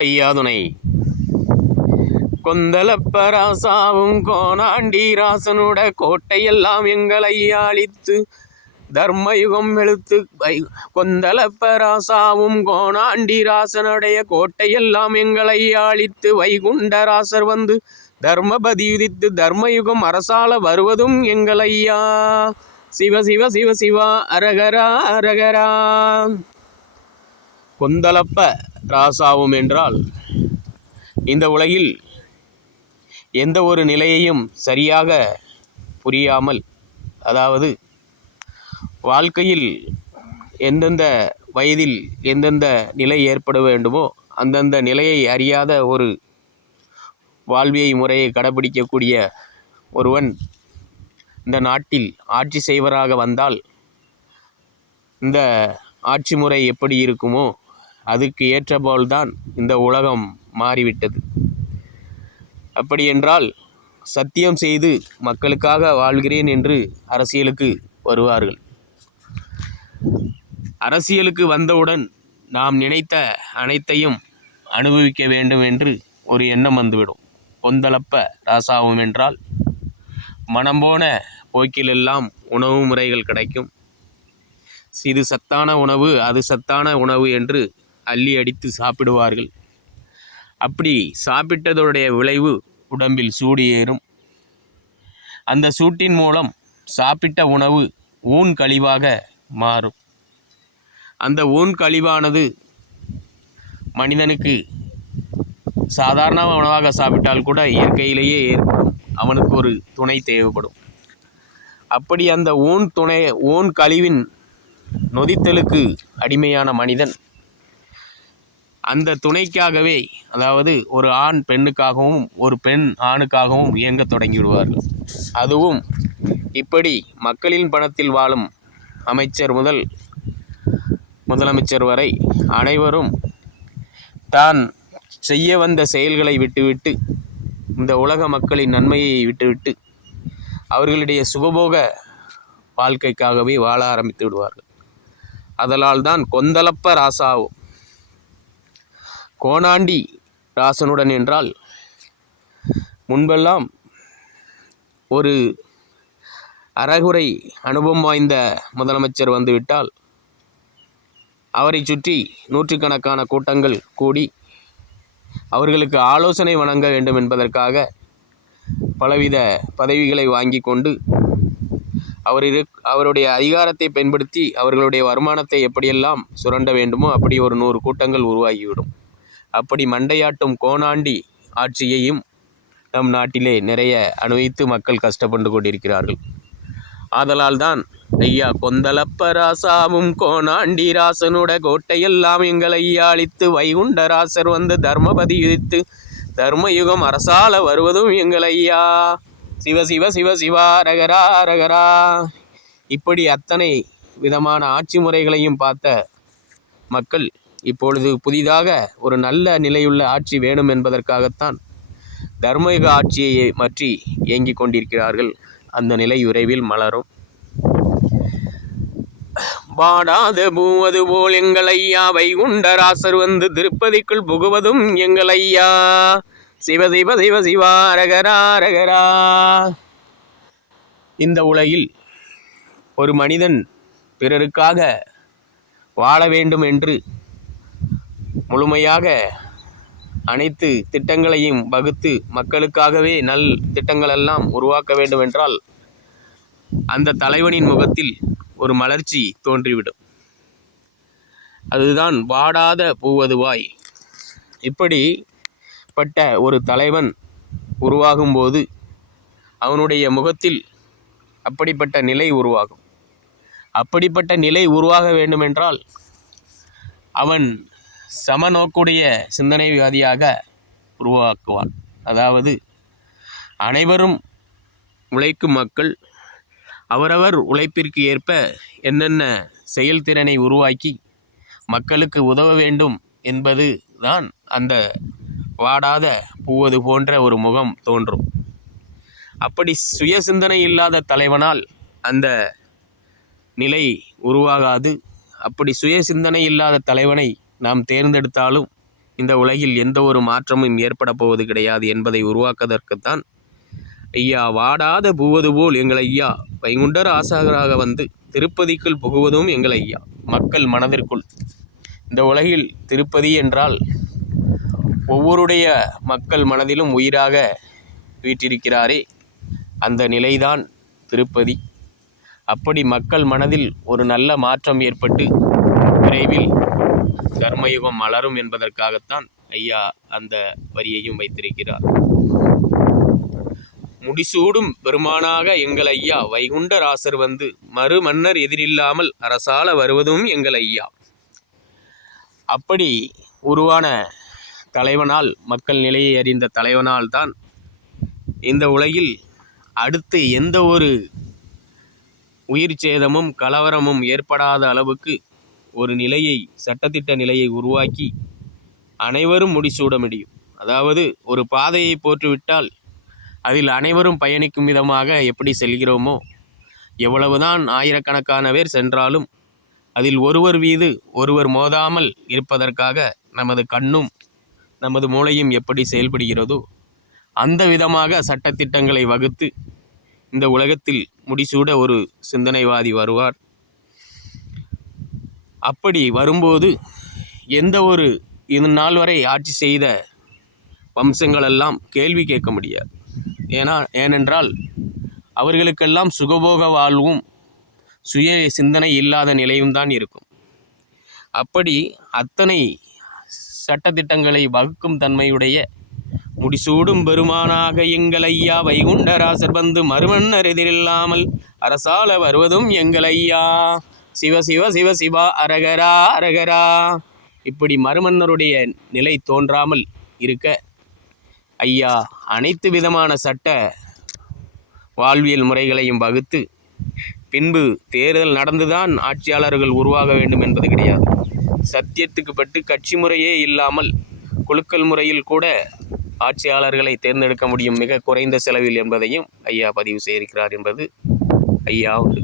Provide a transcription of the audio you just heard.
ஐயாதுணை கொந்தளப்பராசாவும் கோணாண்டி ராசனுட கோட்டையெல்லாம் எங்களை அழித்து தர்மயுகம் எழுத்து கொந்தளப்பராசாவும் கோணாண்டி ராசனுடைய கோட்டையெல்லாம் எங்களை அழித்து வைகுண்டராசர் வந்து தர்மபதி உதித்து தர்மயுகம் அரசால வருவதும் எங்களையா. சிவ சிவ சிவ சிவா அரகரா அரகரா. கொந்தளப்ப ராசாவும் என்றால் இந்த உலகில் எந்த ஒரு நிலையையும் சரியாக புரியாமல், அதாவது வாழ்க்கையில் எந்தெந்த வயதில் எந்தெந்த நிலை ஏற்பட வேண்டுமோ அந்தந்த நிலையை அறியாத ஒரு வாழ்வியை முறையை கடைபிடிக்கக்கூடிய ஒருவன் இந்த நாட்டில் ஆட்சி செய்வராக வந்தால் இந்த ஆட்சி முறை எப்படி இருக்குமோ அதுக்கு ஏற்றபோல்தான் இந்த உலகம் மாறிவிட்டது. அப்படி என்றால் சத்தியம் செய்து மக்களுக்காக வாழ்கிறேன் என்று அரசியலுக்கு வருவார்கள். அரசியலுக்கு வந்தவுடன் நாம் நினைத்த அனைத்தையும் அனுபவிக்க வேண்டும் என்று ஒரு எண்ணம் வந்துவிடும். கொந்தளப்ப ராசாவும் என்றால் மனம் போன போக்கிலெல்லாம் உணவு முறைகள் கிடைக்கும். இது சத்தான உணவு, அது சத்தான உணவு என்று அள்ளி அடித்து சாப்பிடுவார்கள். அப்படி சாப்பிட்டதோடைய விளைவு உடம்பில் சூடு ஏறும். அந்த சூட்டின் மூலம் சாப்பிட்ட உணவு ஊன் கழிவாக மாறும். அந்த ஊன் கழிவானது மனிதனுக்கு சாதாரண உணவாக சாப்பிட்டால் கூட இயற்கையிலேயே ஏற்படும். அவனுக்கு ஒரு துணை தேவைப்படும். அப்படி அந்த ஊன் கழிவின் நொதித்தலுக்கு அடிமையான மனிதன் அந்த துணைக்காகவே, அதாவது ஒரு ஆண் பெண்ணுக்காகவும் ஒரு பெண் ஆணுக்காகவும் இயங்க தொடங்கிவிடுவார்கள். அதுவும் இப்படி மக்களின் பணத்தில் வாழும் அமைச்சர் முதல் முதலமைச்சர் வரை அனைவரும் தான் செய்ய வந்த செயல்களை விட்டுவிட்டு, இந்த உலக மக்களின் நன்மையை விட்டுவிட்டு அவர்களுடைய சுகபோக வாழ்க்கைக்காகவே வாழ ஆரம்பித்து விடுவார்கள். அதனால் தான் கொந்தளப்ப ராசாவும் கோணாண்டி ராசனுடன் என்றால், முன்பெல்லாம் ஒரு அறகுறை அனுபவம் வாய்ந்த முதலமைச்சர் வந்துவிட்டால் அவரை சுற்றி நூற்றுக்கணக்கான கூட்டங்கள் கூடி அவர்களுக்கு ஆலோசனை வழங்க வேண்டும் என்பதற்காக பலவித பதவிகளை வாங்கி கொண்டு அவருடைய அதிகாரத்தை பயன்படுத்தி அவர்களுடைய வருமானத்தை எப்படியெல்லாம் சுரண்ட வேண்டுமோ அப்படி ஒரு 100 கூட்டங்கள் உருவாகிவிடும். அப்படி மண்டையாட்டும் கோணாண்டி ஆட்சியையும் நம் நாட்டிலே நிறைய அனுபவித்து மக்கள் கஷ்டப்பட்டு கொண்டிருக்கிறார்கள். ஆதலால் தான் ஐயா கொந்தளப்ப ராசாவும் கோணாண்டி ராசனுட கோட்டையெல்லாம் எங்களை அழித்து வைகுண்டராசர் வந்து தர்மபதி உதித்து தர்மயுகம் அரசால வருவதும் எங்களையா. சிவ சிவ சிவ சிவா ரகரா ரகரா. இப்படி அத்தனை விதமான ஆட்சி முறைகளையும் பார்த்த மக்கள் இப்பொழுது புதிதாக ஒரு நல்ல நிலையுள்ள ஆட்சி வேணும் என்பதற்காகத்தான் தர்மயுக ஆட்சியை பற்றி இயங்கிக் கொண்டிருக்கிறார்கள். அந்த நிலை விரைவில் மலரும். வாடாத பூவது போல் எங்களையா வைகுண்டராசர் வந்து திருப்பதிக்குள் புகுவதும் எங்களையா. சிவ சிவ சிவ சிவா ரகரா ரகரா. இந்த உலகில் ஒரு மனிதன் பிறருக்காக வாழ வேண்டும் என்று முழுமையாக அனைத்து திட்டங்களையும் வகுத்து மக்களுக்காகவே நல் திட்டங்களெல்லாம் உருவாக்க வேண்டும் என்றால் அந்த தலைவனின் முகத்தில் ஒரு மலர்ச்சி தோன்றிவிடும். அதுதான் வாடாத பூவதுவாய். இப்படிப்பட்ட ஒரு தலைவன் உருவாகும்போது அவனுடைய முகத்தில் அப்படிப்பட்ட நிலை உருவாகும். அப்படிப்பட்ட நிலை உருவாக வேண்டுமென்றால் அவன் சமநோக்குடைய சிந்தனைவாதியாக உருவாக்குவான். அதாவது அனைவரும் உழைக்கும் மக்கள் அவரவர் உழைப்பிற்கு ஏற்ப என்னென்ன செயல்திறனை உருவாக்கி மக்களுக்கு உதவ வேண்டும் என்பது தான் அந்த வாடாத பூவது போன்ற ஒரு முகம் தோன்றும். அப்படி சுய சிந்தனை இல்லாத தலைவனால் அந்த நிலை உருவாகாது. அப்படி சுய சிந்தனை இல்லாத தலைவனை நாம் தேர்ந்தெடுத்தாலும் இந்த உலகில் எந்த ஒரு மாற்றமும் ஏற்பட போவது கிடையாது என்பதை உருவாக்குவதற்குத்தான் ஐயா வாடாத பூவது போல் எங்கள் ஐயா வைகுண்டர் ஆசாகராக வந்து திருப்பதிக்குள் புகுவதும் எங்கள் ஐயா மக்கள் மனதிற்குள். இந்த உலகில் திருப்பதி என்றால் ஒவ்வொருடைய மக்கள் மனதிலும் உயிராக வீற்றிருக்கிறாரே, அந்த நிலைதான் திருப்பதி. அப்படி மக்கள் மனதில் ஒரு நல்ல மாற்றம் ஏற்பட்டு விரைவில் கர்மயுகம் மலரும் என்பதற்காகத்தான் ஐயா அந்த வரியையும் வைத்திருக்கிறார். முடிசூடும் பெருமானாக எங்கள் ஐயா வைகுண்டராசர் வந்து மறுமன்னர் எதிரில்லாமல் அரசால வருவதும் எங்கள் ஐயா. அப்படி உருவான தலைவனால், மக்கள் நிலையை அறிந்த தலைவனால் தான் இந்த உலகில் அடுத்து எந்த ஒரு உயிர் சேதமும் கலவரமும் ஏற்படாத அளவுக்கு ஒரு நிலையை, சட்டத்திட்ட நிலையை உருவாக்கி அனைவரும் முடிசூட முடியும். அதாவது ஒரு பாதையை போட்டுவிட்டால் அதில் அனைவரும் பயணிக்கும் விதமாக எப்படி செல்கிறோமோ, எவ்வளவுதான் ஆயிரக்கணக்கான பேர் சென்றாலும் அதில் ஒருவர் மீது ஒருவர் மோதாமல் இருப்பதற்காக நமது கண்ணும் நமது மூளையும் எப்படி செயல்படுகிறதோ அந்த விதமாக சட்டத்திட்டங்களை வகுத்து இந்த உலகத்தில் முடிசூட ஒரு சிந்தனைவாதி வருவார். அப்படி வரும்போது எந்த ஒரு இது நாள் வரை ஆட்சி செய்த வம்சங்களெல்லாம் கேள்வி கேட்க முடியாது. ஏனென்றால் அவர்களுக்கெல்லாம் சுகபோக வாழ்வும் சுய சிந்தனை இல்லாத நிலையும் தான் இருக்கும். அப்படி அத்தனை சட்டத்திட்டங்களை வகுக்கும் தன்மையுடைய முடிசூடும் பெருமானாக எங்கள் ஐயா வைகுண்டராசர் வந்து மறுமன்னர் எதிரில்லாமல் அரசால வருவதும் எங்கள் ஐயா. சிவ சிவ சிவ சிவா அரகரா அரகரா. இப்படி மறுமன்னருடைய நிலை தோன்றாமல் இருக்க ஐயா அனைத்து விதமான சட்ட வாழ்வியல் முறைகளையும் வகுத்து பின்பு தேர்தல் நடந்துதான் ஆட்சியாளர்கள் உருவாக வேண்டும் என்பது கிடையாது. சத்தியத்துக்கு பட்டு கட்சி முறையே இல்லாமல் குலுக்கல் முறையில் கூட ஆட்சியாளர்களை தேர்ந்தெடுக்க முடியும் மிக குறைந்த செலவில் என்பதையும் ஐயா பதிவு செய்திருக்கிறார் என்பது ஐயா உண்டு.